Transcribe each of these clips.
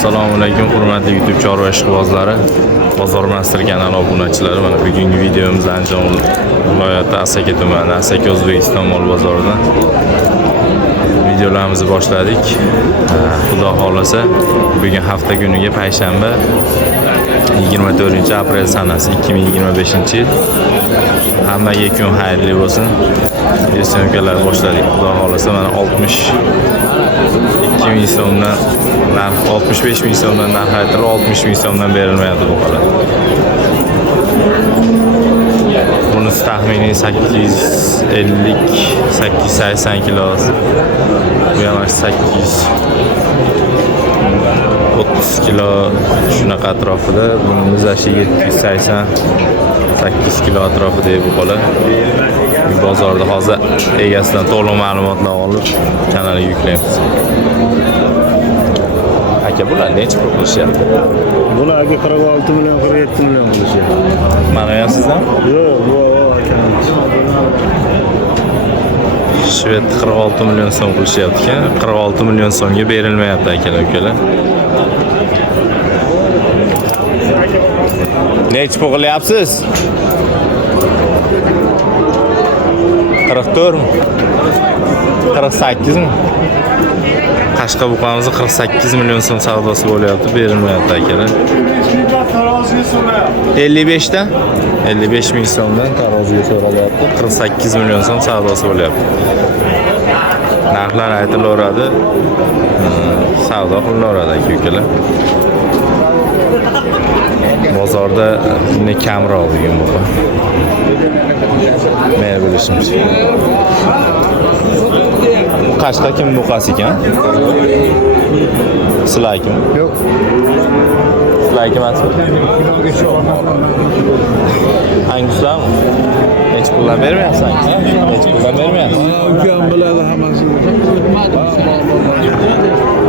Assalomu alaykum hurmatli YouTube chorva ishqibozlari, Bozor Master kanali obunachilari. Mana bugungi videomiz Andijon viloyati Asaka tumani, Asaka O'zbekiston mol bozoridan videolarimizni boshladik. Xudo xolasa bugun hafta kuniga payshanba 24-aprel sanasi 2025-yil. Hammaga kun xayrli bo'lsin. Syomkalar boshladik. Xudo xolasa mana 62 ming so'mdan narx, 65 ming so'mdan narx aytilib 60 ming so'mdan berilmayapti bu qo'la. Buni taxminiy 880 kilosi. Bu yana 830 kilo shunaqa atrofida. Bunimiz 788 kilo atrofida bu qo'la. Bozorda hozir egasidan to'liq ma'lumotlar olib kanalga yuklaymiz. Aka bular necha pul qilishyapti? Bularga 46 million, 47 million qilishyapti. Mana ham sizdan? Yo'q, bu akamiz. Shved 46 million so'm qilishyapti ekan. 46 million so'mga berilmayapti akalar, ukalar. Necha pul qilyapsiz? 44 mi? 48 mi? Qashqa buqamizni 48 million so'm savdosi bo'lyapti, berilmayapti akalar. 55 dan 55 ming so'mdan taroziga so'ralyapti. 48 million so'm savdosi bo'lyapti. Narxlar aytilaveradi. Savdo qilinaveradi aka-ukalar. Bozorda yine kamroq bugun bu. Men bilishimcha. Qashqa kim buqasi ekan? Sizlar kim? Yo'q. Sizlar kim emas? Hangisilarmi? Hech puldan bermayapsan? Hech puldan bermayapsan? Ukam biladi hammasini.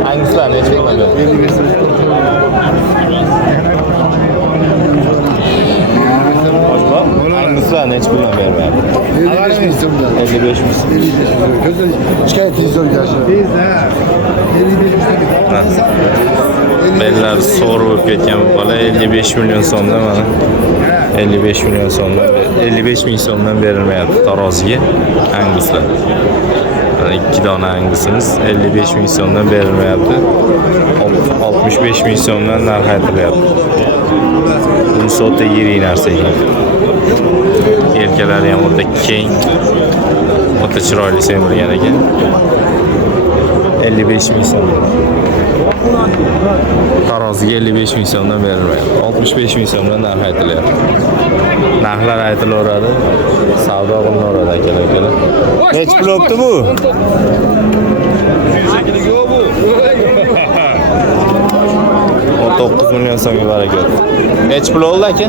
Hangisilar hech puldan bermayapsan? Hangisilar hech puldan bermayapti? 55 ming so'mdan. 55 ming. Ko'zda shikoyat tezroq. Bellar so'ri bo'lib ketgan bu bola 55 million so'mdan mana 55 million so'mdan 55 ming so'mdan berilmayapti taroziga anguslar. Mana 2 dona angusimiz 55 ming so'mdan berilmayapti. 65 ming so'mdan narx aytilyapti. Bunisi o'ta yirik narsa ekan. Yelkalari ham o'ta keng, o'ta chiroyli semirgan ekan. 55 ming so'm. Taroziga 55 ming so'mdan berilmayapti. 65 ming so'mdan narx aytilyapti. Narxlar aytilaveradi, savdo qilinaveradi akalar. Necha pul o'pti bu? 9 million so'mga barakat. Necha pul oldi aka?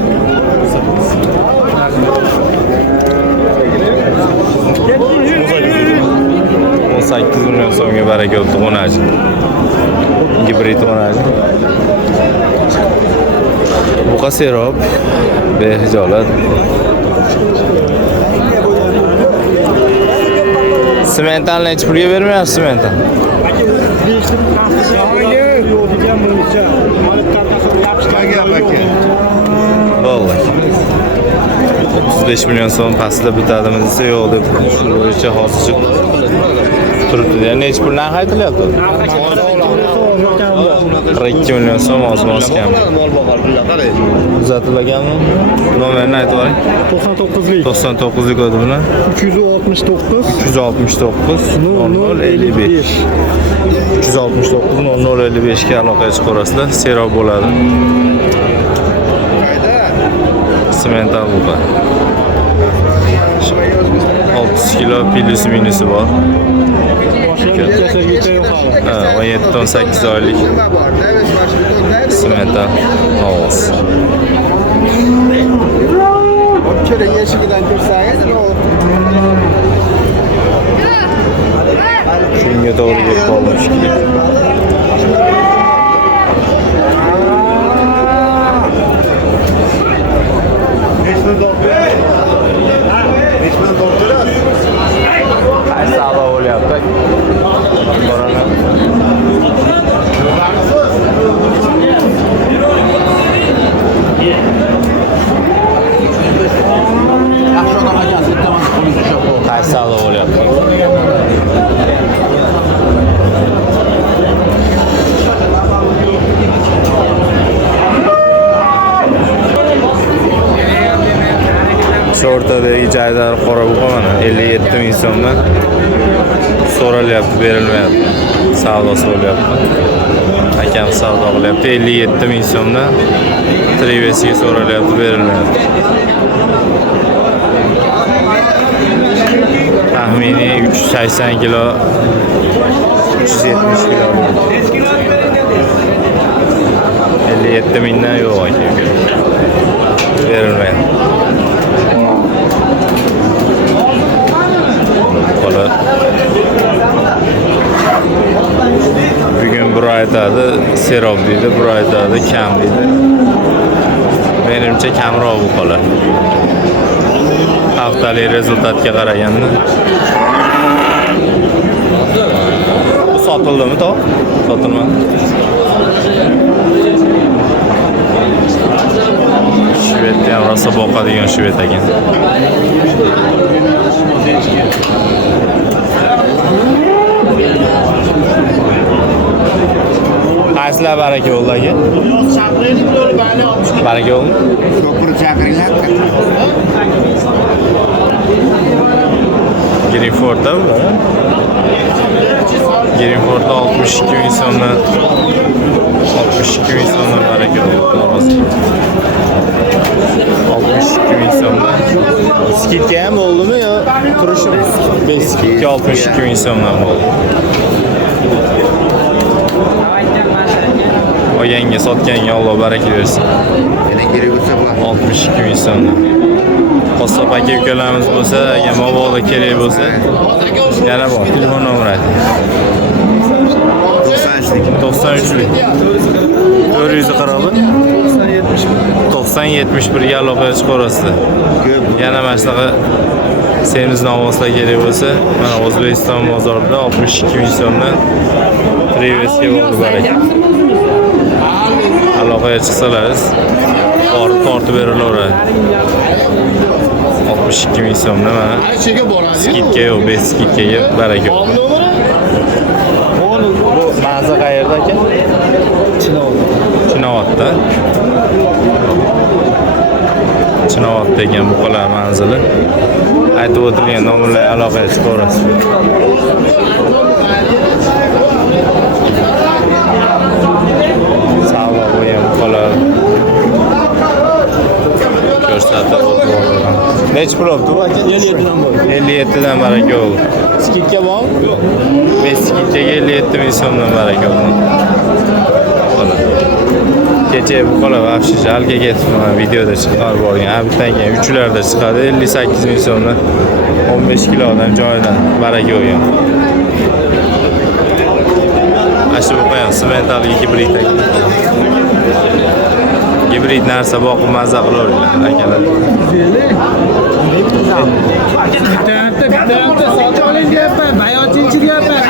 18 million so'mga barakat o'tdi qo'naji. Gibrid qo'naji. Buqa serob, behijolat. Semental necha pulga bermayapsiz semental? Bo'ldi. 35 million so'm pastda bitadimi desa yo'q deb shu bo'yicha hozircha turibdi. Necha pul narx aytilyapti? 42 million so'm ozmos kam. Uzatilganmi? Nomerini aytib oling. 99lik. 99lik kodi bilan 369 0055 369 0055 ga aloqaga chiqarasizlar. Serob bo'ladi. Semental buqa. 600 kilo plus minusi bor. 17-18 oylik semental hovuz. Shunga to'g'ri kelib qolmish kerak. Qaysi savdo bo'lyapti? shu o'rtadagi joylar qora buqa mana 57 ming so'mdan so'ralyapti, berilmayapti. Savdosi bo'lyapti. Akam savdo qilyapti 57 ming so'mdan Trivesiga so'ralyapti, berilmayapti. Taxminiy 380 kilo 370 kilo 57 mingdan yo'q aka. Berilmayapti. Qo'li bugun bir aytadi serob deydi, bir aytadi kam deydi. Menimcha kamroq bu qo'li. Haftalik rezultatga qaraganda bu sotildimi to? Sotilmadi. Shvedda ham rosa boqadigan shved ekan. Qaysilar baraka bo'ldi aka? Baraka bo'ldi? Shopir chaqiringlar. Greenfordda bu. Greenfordda 62 ming so'mdan 62 ming so'mdan baraka bo'ldi. 62 ming so'mdan. Skidga ham bo'ldimi yo turishmi? Skidga 62 ming so'mdan bo'ldi. Olganga sotganga Alloh baraka bersin. Yana kerak bo'lsa bu 62 ming so'mdan. Qassob aka ukalarimiz bo'lsa, agar mabodo kerak bo'lsa, yana bor. Telefon nomeri 93lik 440 9071 ga aloqa chiqarasizlar. Yana mana shunaqa semizni ovozlar kerak bo'lsa, mana O'zbekiston bozorida 62 ming so'mdan Trivesga bo'ldi baraka. Aloqaga chiqsalaringiz, borib tortib berilaveradi. 62 ming so'mdan mana skidga yo'q, bez skidga baraka. Bu manzil qayerda aka? Chinovatda. Chinovatda ekan bu qo'lar manzili. Aytib o'tilgan nomerlarga aloqaga chiqaverasiz. Savdo bo'lgan qo'lar ko'rsatib o'tilgan. Necha pul olibdi bu aka? 57 dan bor. 57 dan baraka bo'ldi. Skidga bormi? Yo'q. Men skidga 57 ming so'mdan baraka bo'ldi. Kecha bu qo'la vahshiy jalga ketibman, videoda chiqarib borgan. Bittadan keyin uchlarda chiqadi 58 ming so'mdan 15 kilodan joyidan baraka bo'lgan. Ashu bu ham semental gibrid ekan. Gibrid narsa boqib mazza qilaveradilar akalar. Bitta sotib oling deyapman, bayotchi deyapman.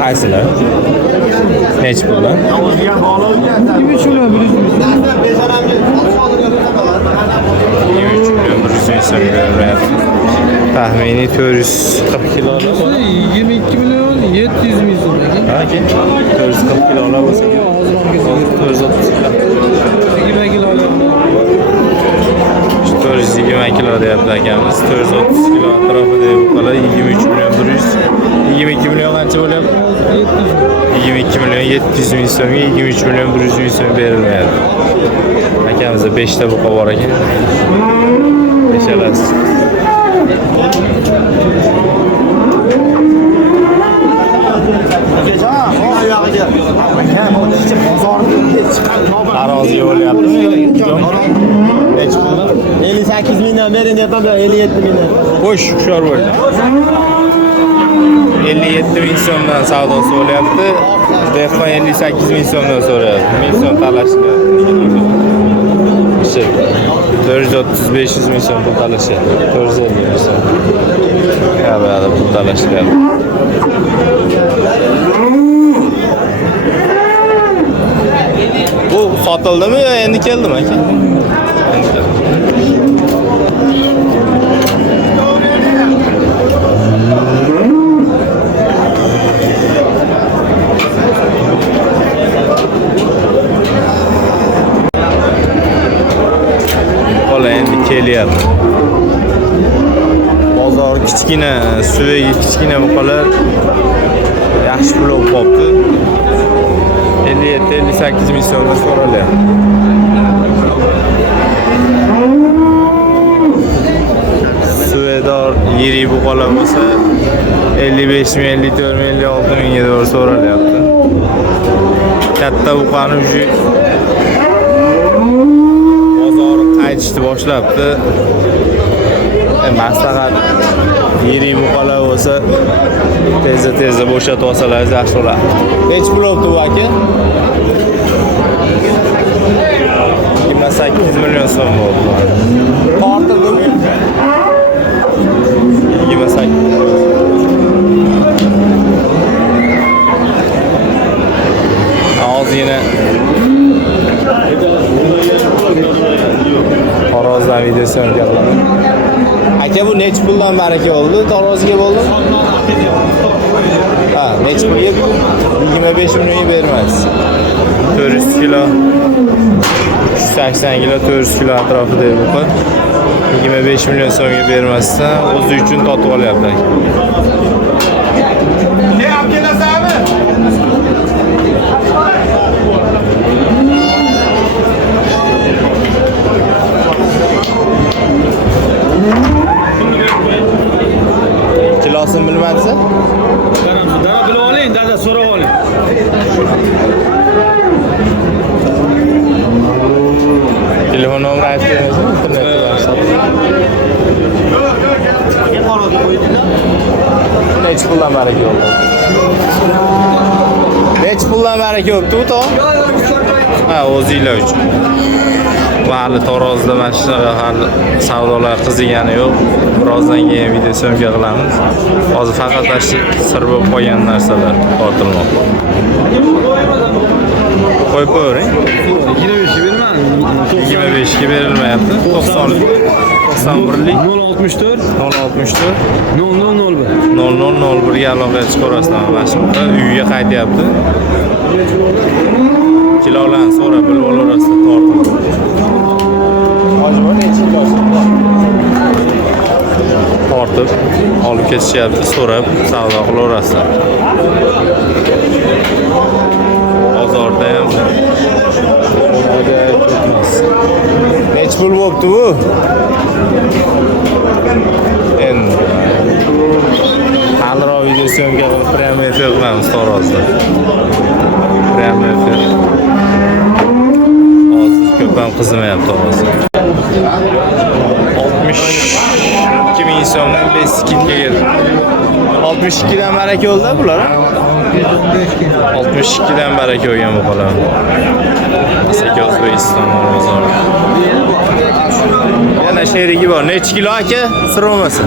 Qaysilar? Necha puldan? 23 million 23 million 100 so'm beryapti. Taxminiy 440 kilo. 22 million 700 ming so'm. Ha, 440 kilolar bo'lsa, 430 kilo. 20 kilo. 420 kilo deyapti akamiz. 430 kilo atrofida bu qola 23 million 100. 22 million qancha bo'lyapti? 22 million 700 ming so'mga 23 million 100 ming so'm berilmayapti. Akamizda 5 ta buqa bor ekan. Beshalasi. Tarozi bo'lyapti. Necha puldan? 58 mingdan bering deyapman, 57 mingdan. Xo'sh, hushyor bo'ldi. 57 ming so'mdan savdosi bo'lyapti. Dehqon 58 ming so'mdan so'rayapti. 1000 so'm talashyapti. 430-500 ming so'm pul talashyapti. 450 ming so'm. Yana pul talashyapti. Bu sotildimi yo endi keldimi aka? Endi keldi. kelyapti. Bozor kichkina, suvagi kichkina buqalar yaxshi pul olib qolibdi. 57-58 ming so'mga so'ralyapti. Suvedor yirik buqalar bo'lsa 55 ming, 54 ming, 56 mingga doğru so'ralyapti. Katta buqani uji bozor qaytishni boshlabdi. Maslahat yirik buqalar bo'lsa tezda bo'shatib olsalaringiz yaxshi bo'ladi. Nech pul olibdi bu aka? 28 million so'm bo'ldi. Tortirdimi? 28. Ozgina Tarozdan video syomka qilaman. Aka bu nech puldan baraka oldi? Taroziga bo'ldi? Ha, nech pulga? 25 millionga bermaysiz. 400 kilo 80 kilo 400 kilo atrofida bu. 25 million so'mga bermasdan o'zi uchun totib olyapti. Ne olib kelasizmi? Kilosini bilmadingiz? Dada bilib oling, dada so'rab oling. Telefon nomeri aytib berasizmi? Internetda nech puldan baraka oldi? Nech puldan baraka olibdi bu to'g'ri? Ha, o'zinglar uchun. Hali Tarozda mana shunaqa hali savdolar qizigani yo'q. Birozdan keyin video syomka qilamiz. Hozir faqat sir bo'lib qolgan narsalar tortilmoqda. Qo'yib qo'ying. 25 berman. 25 ga berilmayapti. 91lik 064 064 0001 0001 ga aloqa chiqarasizlar. Mana shu uyga qaytyapti. Kilolarni so'rab bilib olasizlar tortib. Hozir necha kilosi? Tortib olib ketishyapti, so'rab savdo qilaverasizlar. Bozorda ham nech pul bo'libdi bu? Endi haliroq video syomka qilib prям efir qilamiz Tarozda. Prям efir. Hozir ko'p ham qizimayapti Tarozda. 62 ming so'mdan 5 skidga keldi. 62 dan baraka oldi bular. 62 dan baraka olgan bu bola. Asaka O'zbekiston bozori. Yana sherigi bor. Necha kilo aka? Sir bo'lmasin.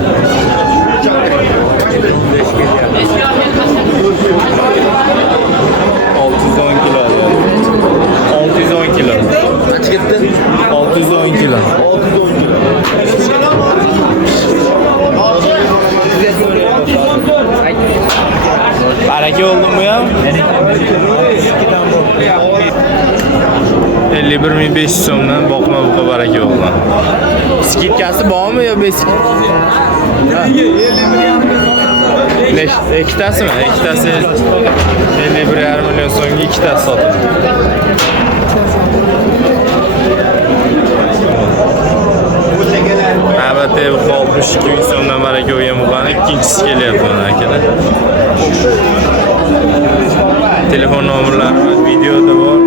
610 kilo. 610 kilo. Kaç gitti? 610 kilo. Baraka oldimi ya? 51.500 so'mdan boqma buqa baraka oldi. Skidkasi bormi yo beskid? Ikkitasimi? Ikkitasi 51,5 million so'mga ikkitasi sotildi. Albatta 62 ming so'mdan baraka olgan buqani ikkinchisi kelyapti mana akalar. Telefon nomerlari videoda bor.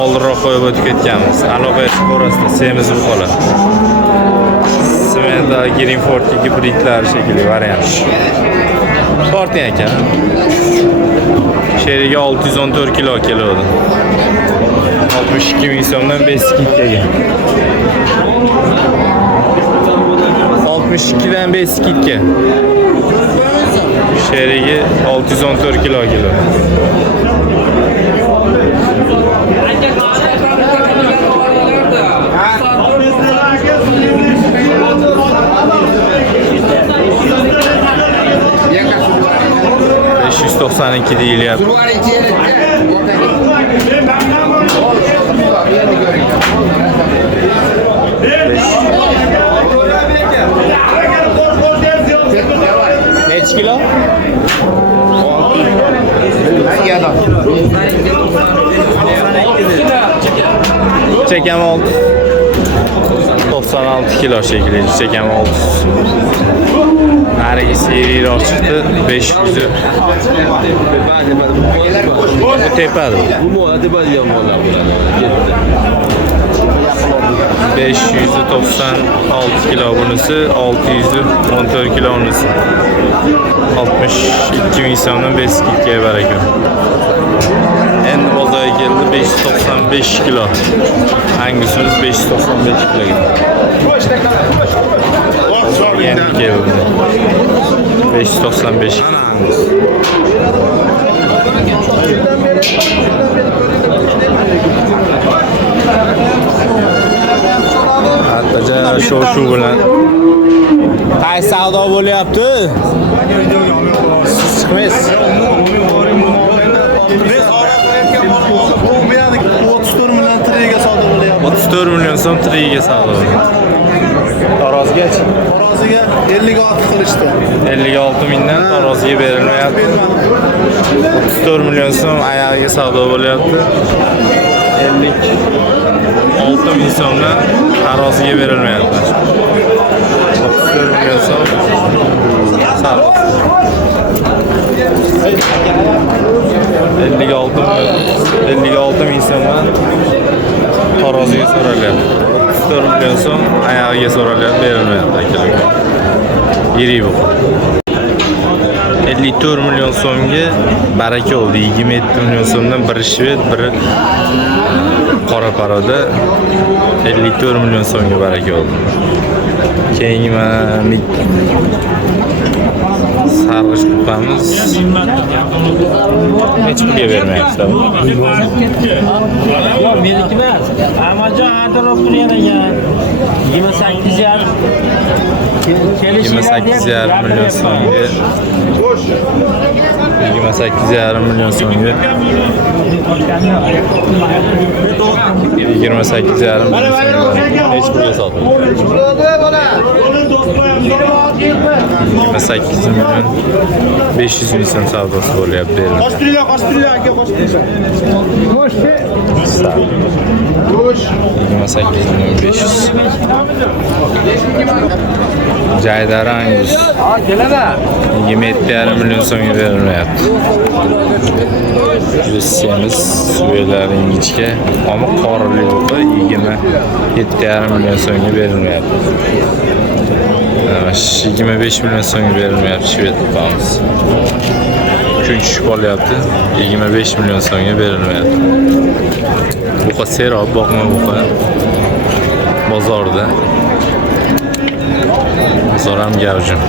Oldinroq qo'yib o'tib ketganmiz. Aloqa chiqarasizlar, semiz buqalar. Simenda Greenford gibridlar shekilli variant. Sporting ekan. Sheriga 614 kilo keladi. 62 ming so'mdan 5 skidga. 62 dan 5 skidga. Sherigi 614 kilo keladi. ...592 deyilyapti. Nechi kilo? Chekam 96 kilo shekilli, chekam 6. Narigi seriroq chiqdi 500. Bu tepadi. 596 kilo bunisi, 614 kilo bunisi. 62 ming so'mdan beskikka baraka. Endi bozorga keldi 595 kilo. Hangisiz 595 kilo. Endi keldi. 595 kilo. Hatta shu bilan qaysi savdo bo'lyapti? Siz chiqmaysiz. 34 million so'm triga savdo bo'lyapti. Tarozigachi? Taroziga 56 qilishdi. 56 mingdan taroziga berilmayapti. 34 million so'm ayog'iga savdo bo'lyapti. 56 ming so'mdan taroziga berilmayapti. 34 million so'm savdo. 56 ming so'mdan taroziga so'ralyapti. 34 million so'm ayog'iga so'ralyapti, berilmayapti akalarga. Yirik bu. 54 million so'mga baraka oldi. 27 million so'mdan biri shved, biri qora paroda 54 million so'mga baraka oldi. Keyingi sarg'ish qupamiz hech pulga bermayapsiz. Yo'q, meniki emas. Amaljon adirib turgan 28,5 28,5 million so'mga 28,5 million so'mga 28,5 million so'mga hech pulga sotdim. 28 million 500 ming so'm savdosi bo'lyapti. Qo'shtiringlar aka, qo'shtiringlar. 28 million 500. Jaydari Angus 27,5 million so'mga berilmayapti. Juda semiz, suyaklari ingichka, ammo qorli bo'lsa 27,5 million so'mga berilmayapti. 25 million so'mga berilmayapti shved qupamiz. Uchinchi tushib qolyapti. 25 million so'mga berilmayapti. Buqa serob, boqma buqa. Bozorda. Bozor ham gavjum.